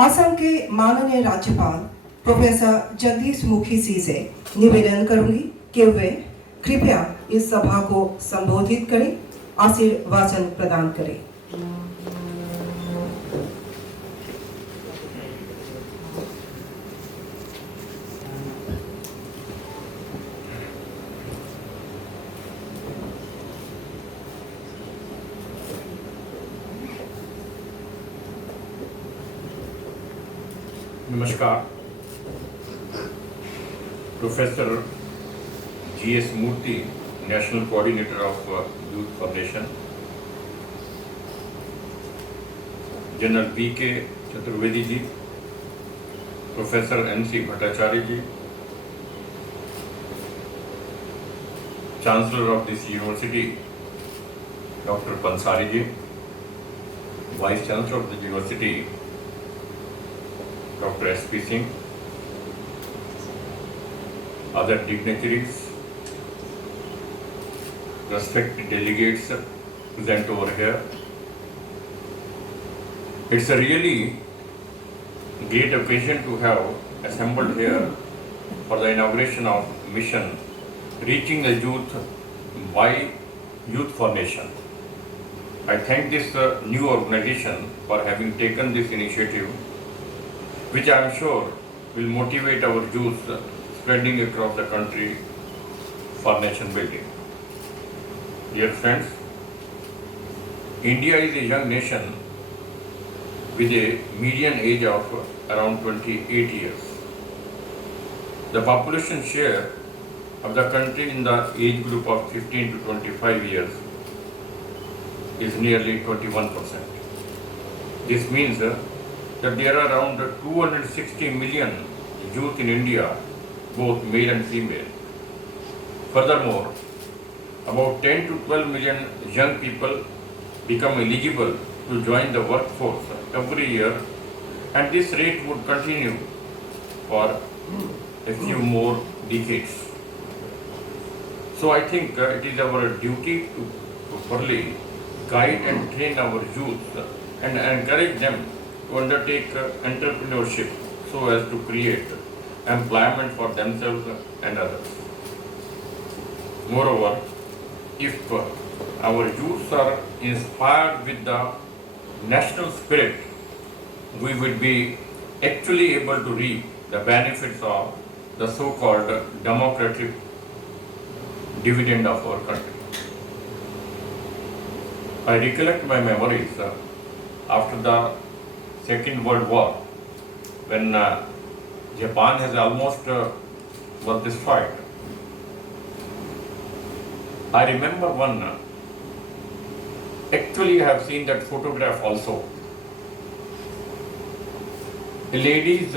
असम के माननीय राज्यपाल प्रोफेसर जगदीश मुखी जी से निवेदन करूंगी कि वे कृपया इस सभा को संबोधित करें, आशीर्वचन प्रदान करें। नमस्कार। Professor G.S. Murthy, National Coordinator of Youth Foundation, General B.K. Chaturvedi ji, Professor N.C. Bhattacharya ji, Chancellor of this university, Dr. Pansari ji, Vice Chancellor of the university, Dr. S.P. Singh, other dignitaries, respected delegates present over here. It's a really great occasion to have assembled here for the inauguration of mission Reaching the Youth by Youth Foundation. I thank this new organization for having taken this initiative, which I am sure will motivate our youth spreading across the country for nation building. Dear friends, India is a young nation with a median age of around 28 years. The population share of the country in the age group of 15 to 25 years is nearly 21%. This means that there are around 260 million youth in India, both male and female. Furthermore, about 10 to 12 million young people become eligible to join the workforce every year, and this rate would continue for a few more decades. So I think it is our duty to properly guide and train our youth and encourage them to undertake entrepreneurship so as to create employment for themselves and others. Moreover, if our youths are inspired with the national spirit, we will be actually able to reap the benefits of the so-called democratic dividend of our country. I recollect my memories after the Second World War, when Japan has almost was destroyed. I remember one, actually I have seen that photograph also. The ladies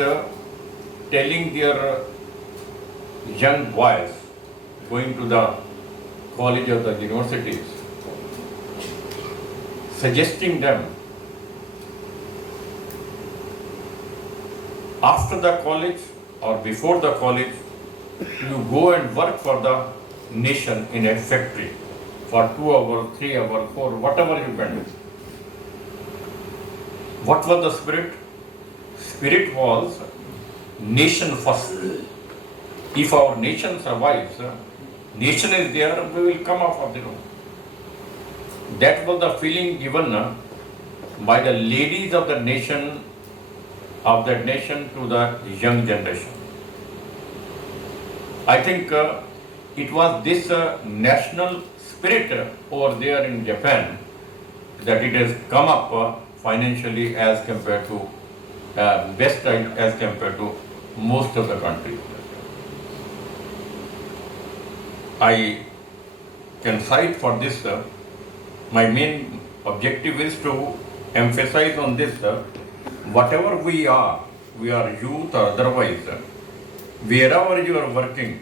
telling their young boys going to the college or the universities, suggesting them after the college or before the college, you go and work for the nation in a factory for 2 hours, 3 hours, 4, whatever you can do. What was the spirit? Spirit was nation first. If our nation survives, nation is there, we will come out of the room. That was the feeling given by the ladies of the nation, of that nation to the young generation. I think it was this national spirit over there in Japan that it has come up financially as compared to best as compared to most of the countries. I can cite for this, my main objective is to emphasize on this, whatever we are youth or otherwise, wherever you are working,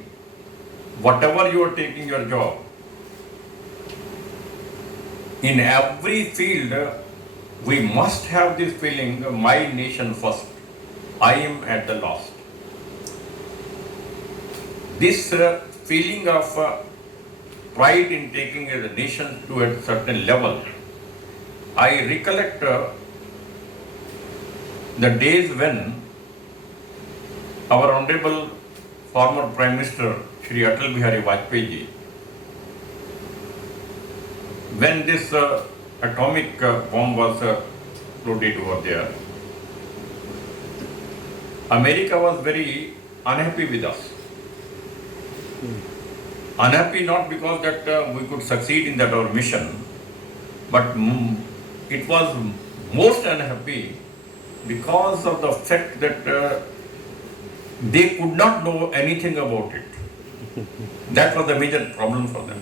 whatever you are taking your job, in every field, we must have this feeling, my nation first, I am at the last. This feeling of pride in taking the nation to a certain level, I recollect the days when our honorable former Prime Minister Shri Atal Bihari Vajpayee ji, when this atomic bomb was loaded over there, America was very unhappy with us. Unhappy not because that we could succeed in that our mission, but it was most unhappy because of the fact that they could not know anything about it. That was the major problem for them.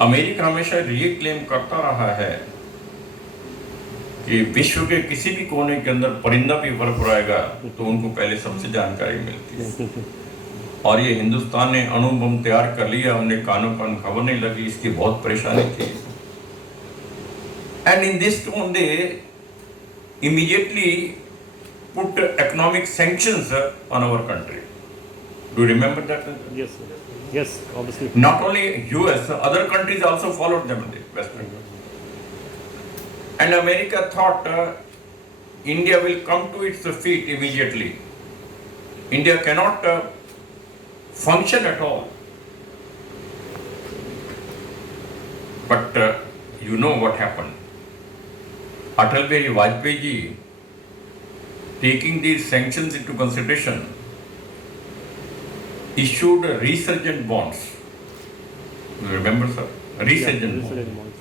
America हमेशा ये claim करता रहा है कि विश्व के किसी भी कोने के अंदर परिंदा भी फर्क पड़ेगा तो उनको पहले सबसे जानकारी मिलती है। और ये हिंदुस्तान ने अणु बम तैयार कर लिया, हमने कानों कान खबर नहीं लगी, इसकी बहुत परेशानी थी। And in this tone they immediately put economic sanctions on our country. Do you remember that? Yes, sir. Yes, obviously. Not only US, other countries also followed them in the Western. And America thought India will come to its feet immediately. India cannot function at all. But you know what happened. Atal Bihari Vajpayee ji, taking these sanctions into consideration, issued resurgent bonds. You remember, sir? Resurgent bonds.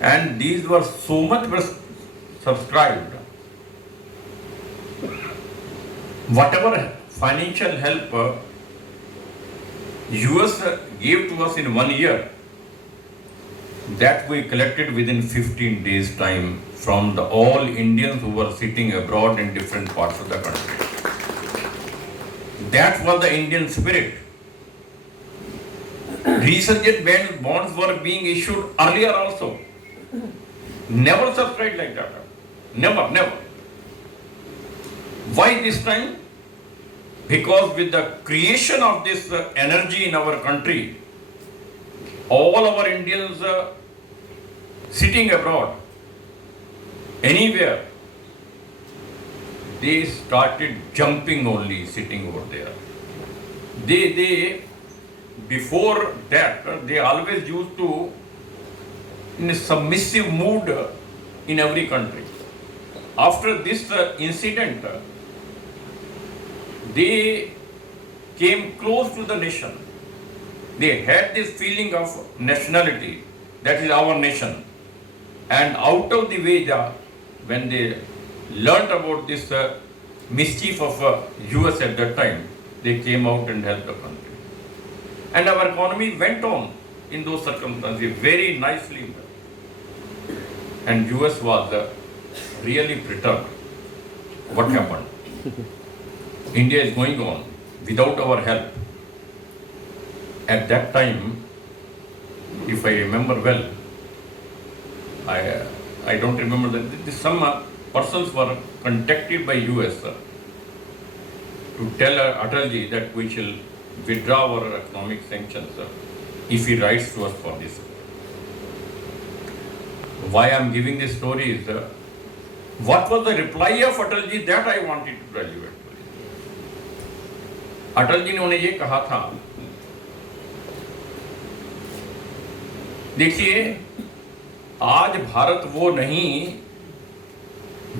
And these were so much subscribed. Whatever financial help US gave to us in 1 year, that we collected within 15 days time from the all Indians who were sitting abroad in different parts of the country. That was the Indian spirit. Resurgent bonds were being issued earlier also. Never subscribed like that. Never, never. Why this time? Because with the creation of this energy in our country, all our Indians sitting abroad, anywhere, they started jumping only, sitting over there. They before that, they always used to, in a submissive mood in every country. After this incident, they came close to the nation. They had this feeling of nationality, that is our nation. And out of the way, when they learnt about this mischief of US at that time, they came out and helped the country. And our economy went on in those circumstances very nicely. And US was really perturbed. What happened? India is going on without our help. At that time, if I remember well, I don't remember that some persons were contacted by US to tell Atalji that we shall withdraw our economic sanctions if he writes to us for this. Why I am giving this story is, what was the reply of Atalji, that I wanted to tell you actually. Atalji ने उन्हें ये कहा था, देखिए आज भारत वो नहीं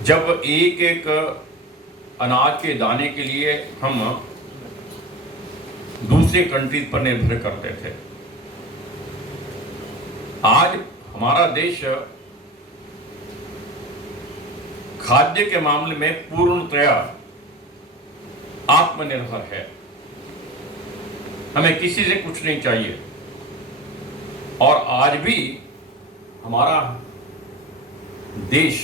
जब एक एक अनाज के दाने के लिए हम दूसरे कंट्रीज पर निर्भर करते थे। आज हमारा देश खाद्य के मामले में पूर्णतया आत्मनिर्भर है। हमें किसी से कुछ नहीं चाहिए। और आज भी हमारा देश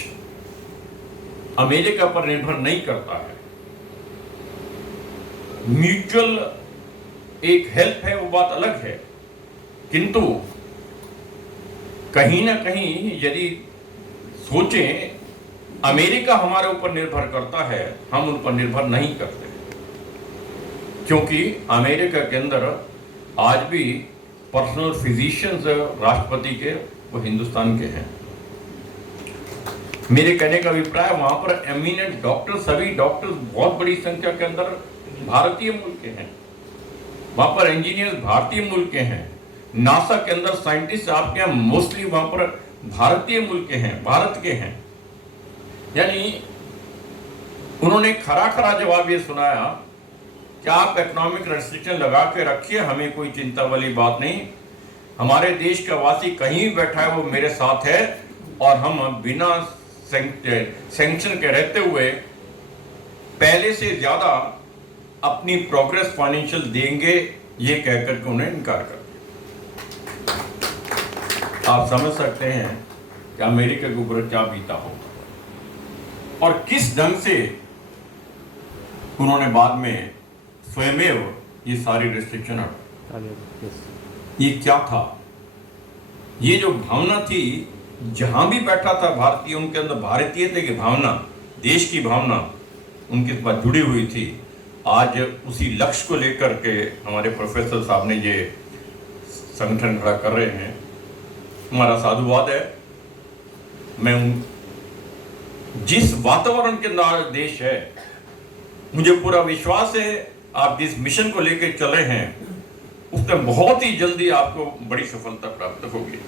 अमेरिका पर निर्भर नहीं करता है। म्यूचुअल एक हेल्प है, वो बात अलग है, किंतु कहीं ना कहीं यदि सोचें अमेरिका हमारे ऊपर निर्भर करता है, हम उन पर निर्भर नहीं करते, क्योंकि अमेरिका के अंदर आज भी पर्सनल फिजिशियंस राष्ट्रपति के वो हिंदुस्तान के हैं। मेरे कहने का अभिप्राय वहां पर एमिनेंट डॉक्टर, सभी डॉक्टर बहुत बड़ी संख्या के अंदर भारतीय मूल के हैं, वहां पर इंजीनियर भारतीय मूल के हैं, नासा के अंदर साइंटिस्ट आपके यहाँ मोस्टली वहां पर भारतीय मूल के हैं, भारत के हैं। यानी उन्होंने खरा खरा जवाब ये सुनाया कि आप इकोनॉमिक रेस्ट्रिक्शन लगा के रखिए, हमें कोई चिंता वाली बात नहीं, हमारे देश का वासी कहीं भी बैठा है वो मेरे साथ है और हम बिना सैंक्शन के रहते हुए पहले से ज्यादा अपनी प्रोग्रेस फाइनेंशियल देंगे, ये कहकर के उन्हें इनकार कर दिया। आप समझ सकते हैं कि अमेरिका के ऊपर क्या बीता होगा और किस ढंग से उन्होंने बाद में स्वयमेव ये सारी रिस्ट्रिक्शन हटा। ये क्या था? ये जो भावना थी, जहां भी बैठा था भारतीय, उनके अंदर भारतीयता की भावना, देश की भावना उनके साथ जुड़ी हुई थी। आज उसी लक्ष्य को लेकर के हमारे प्रोफेसर साहब ने ये संगठन खड़ा कर रहे हैं, हमारा साधुवाद है। मैं जिस वातावरण के अंदर देश है, मुझे पूरा विश्वास है आप जिस मिशन को लेकर चल रहे हैं उसमें बहुत ही जल्दी आपको बड़ी सफलता प्राप्त होगी।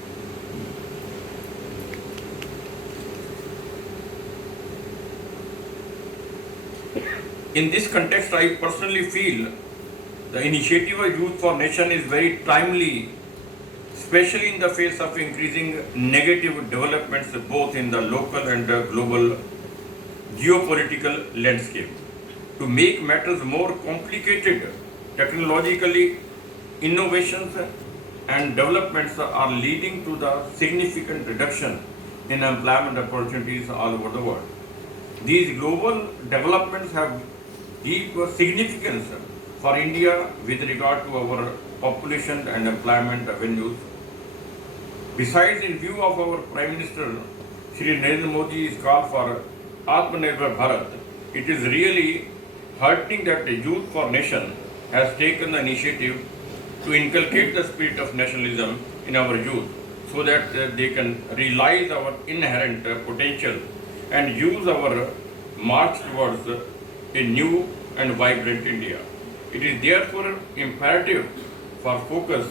In this context, I personally feel the initiative of Youth for Nation is very timely, especially in the face of increasing negative developments both in the local and the global geopolitical landscape. To make matters more complicated, technologically, innovations and developments are leading to the significant reduction in employment opportunities all over the world. These global developments have deep significance for India with regard to our population and employment avenues. Besides, in view of our Prime Minister Shri Narendra Modi's call for Atmanirbhar Bharat, it is really heartening that the Youth for Nation has taken the initiative to inculcate the spirit of nationalism in our youth so that they can realize our inherent potential and use our march towards a new and vibrant India. It is therefore imperative for focus